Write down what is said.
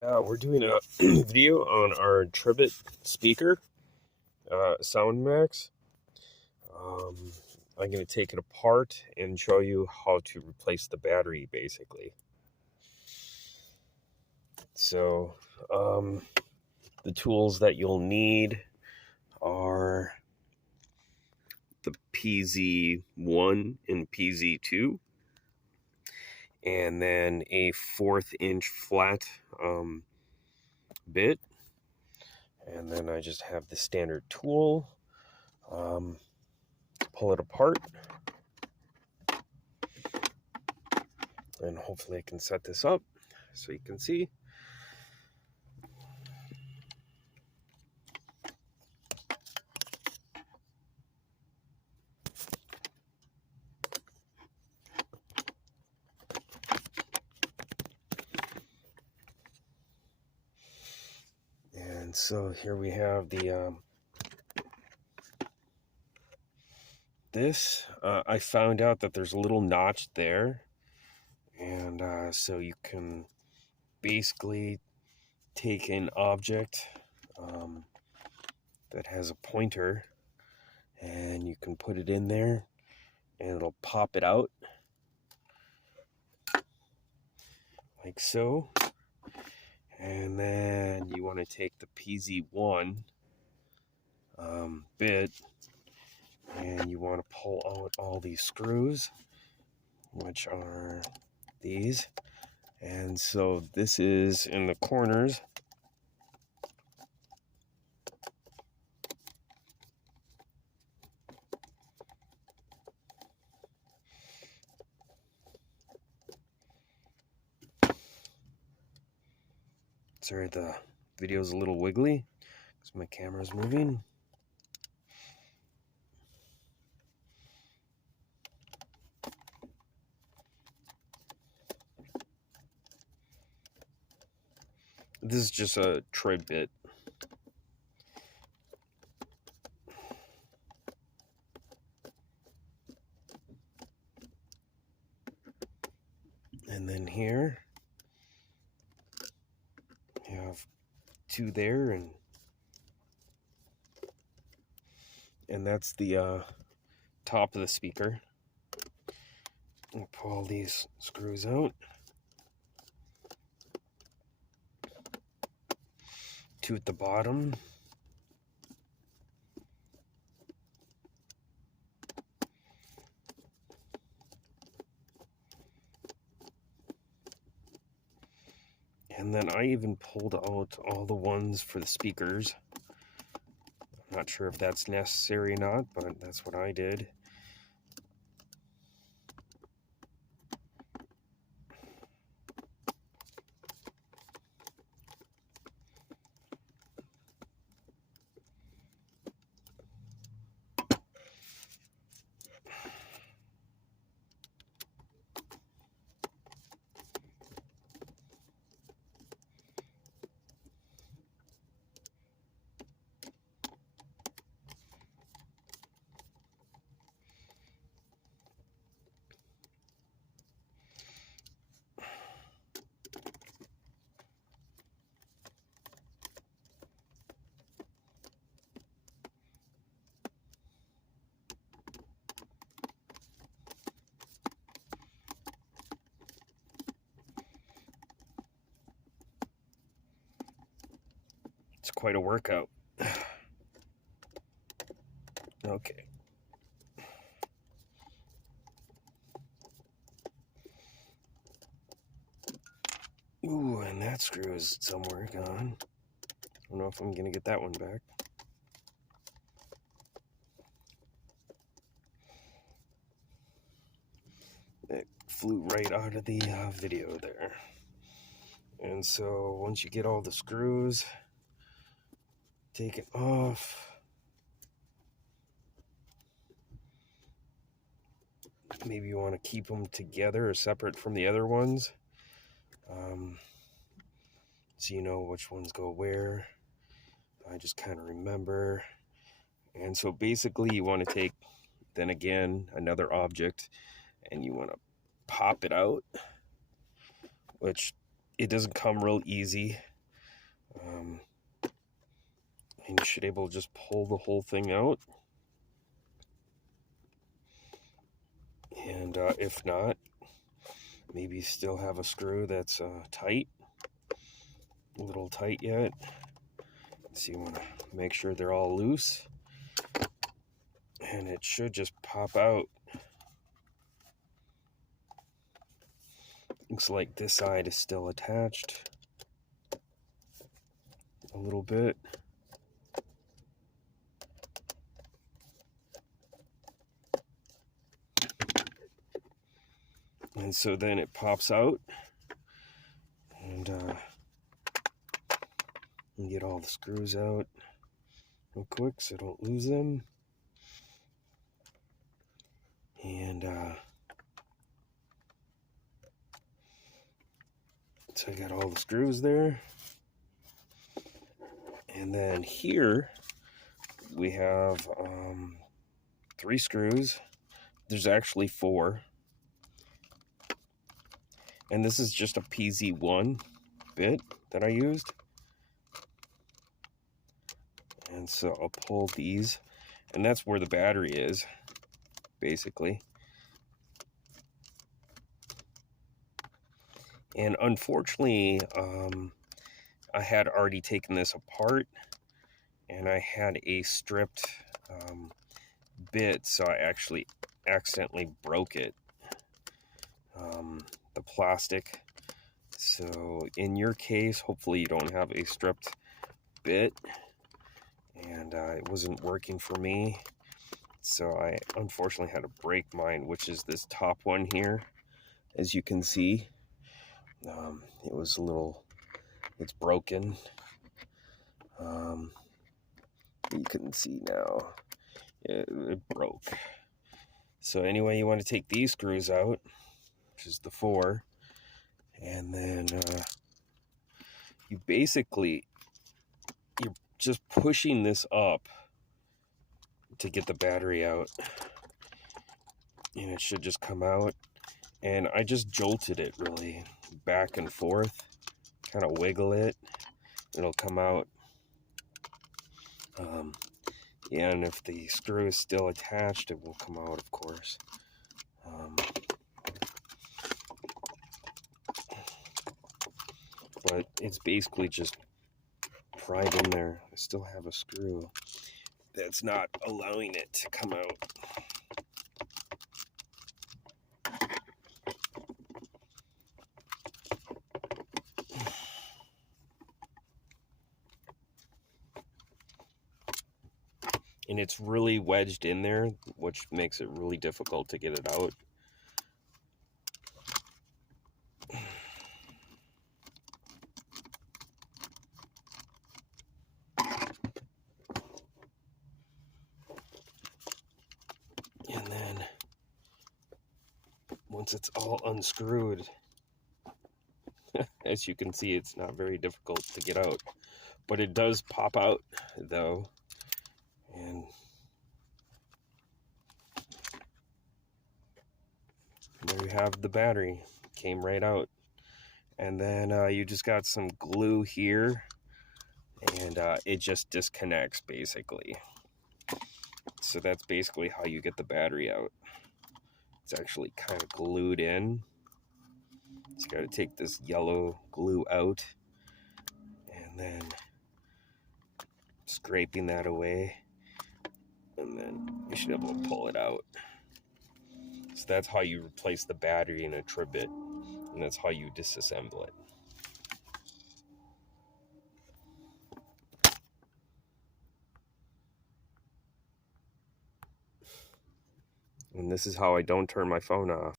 We're doing a video on our Tribit speaker, Sound Max. Um, I'm going to take it apart and show you how to replace the battery, basically. So, the tools that you'll need are the PZ1 and PZ2, and then a 1/4 inch flat bit. And then I just have the standard tool. Pull it apart. And hopefully I can set this up so you can see. And so here we have the this. I found out that there's a little notch there, and so you can basically take an object that has a pointer, and you can put it in there, and it'll pop it out like so. And then you want to take the PZ1 bit, and you want to pull out all these screws, which are these. And so this is in the corners. Sorry, the video's a little wiggly because my camera's moving. This is just a Tribit. And then here, you have two there, and that's the top of the speaker. And pull all these screws out. Two at the bottom. And then I even pulled out all the ones for the speakers. I'm not sure if that's necessary or not, but that's what I did. It's quite a workout. Okay. Ooh, and that screw is somewhere gone. I don't know if I'm gonna get that one back. It flew right out of the video there. And so once you get all the screws, take it off. Maybe you want to keep them together or separate from the other ones, so you know which ones go where. I just kind of remember. And so basically you want to take, then again, another object, and you want to pop it out, which it doesn't come real easy. And you should be able to just pull the whole thing out. And if not, maybe you still have a screw that's tight, a little tight yet. So you want to make sure they're all loose. And it should just pop out. Looks like this side is still attached a little bit. And so then it pops out, and get all the screws out real quick so I don't lose them. And so I got all the screws there. And then here we have 3 screws. There's actually 4. And this is just a PZ1 bit that I used. And so I'll pull these, and that's where the battery is, basically. And unfortunately, I had already taken this apart, and I had a stripped bit, so I actually accidentally broke it, the plastic. So in your case, hopefully you don't have a stripped bit, and it wasn't working for me, so I unfortunately had to break mine, which is this top one here. As you can see, it was a little, it's broken. You couldn't see now. It broke. So anyway, you want to take these screws out, which is the 4, and then you're just pushing this up to get the battery out, and it should just come out. And I just jolted it really back and forth, kind of wiggle it, it'll come out. Yeah, and if the screw is still attached, it will come out, of course. But it's basically just pried in there. I still have a screw that's not allowing it to come out. And it's really wedged in there, which makes it really difficult to get it out. And then once it's all unscrewed, as you can see, it's not very difficult to get out. But it does pop out, though. And there you have the battery. Came right out. And then you just got some glue here, and it just disconnects, basically. So that's basically how you get the battery out. It's actually kind of glued in. Just got to take this yellow glue out, and then scraping that away, and then you should be able to pull it out. So that's how you replace the battery in a Tribit, and that's how you disassemble it. And this is how I don't turn my phone off.